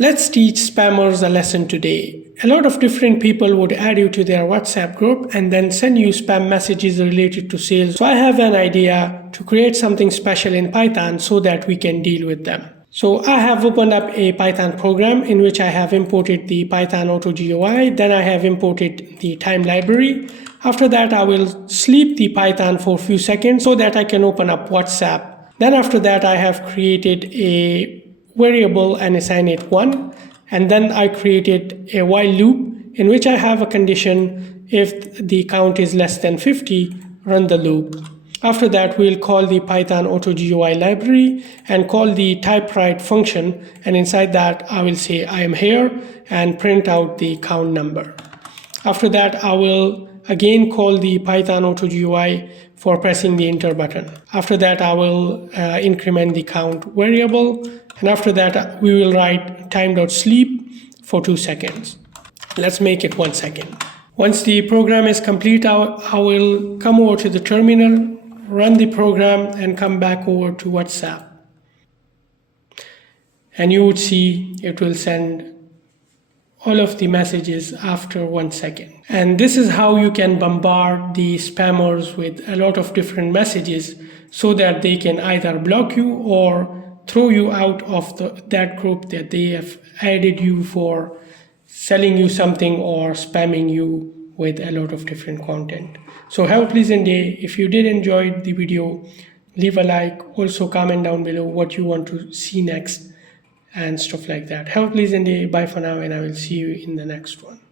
Let's teach spammers a lesson today. A lot of different people would add you to their WhatsApp group and then send you spam messages related to sales. So I have an idea to create something special in Python so that we can deal with them. So I have opened up a Python program in which I have imported the Python auto GUI. Then I have imported the time library. After that, I will sleep the Python for a few seconds so that I can open up WhatsApp. Then after that, I have created a variable and assign it 1, and then I created a while loop in which I have a condition: if the count is less than 50, run the loop. After that, we'll call the Python auto GUI library and call the typewrite function, and inside that I will say I am here and print out the count number. After that, I will again call the Python auto GUI for pressing the enter button. After that, I will increment the count variable, and after that we will write time.sleep for 2 seconds. Let's make it 1 second. Once the program is complete, I will come over to the terminal, run the program, and come back over to WhatsApp. And you would see it will send all of the messages after 1 second. And this is how you can bombard the spammers with a lot of different messages so that they can either block you or throw you out of that group that they have added you for selling you something or spamming you with a lot of different content. So have a pleasant day. If you did enjoy the video, leave a like. Also comment down below what you want to see next and stuff like that. Have a pleasant day. Bye for now, and I will see you in the next one.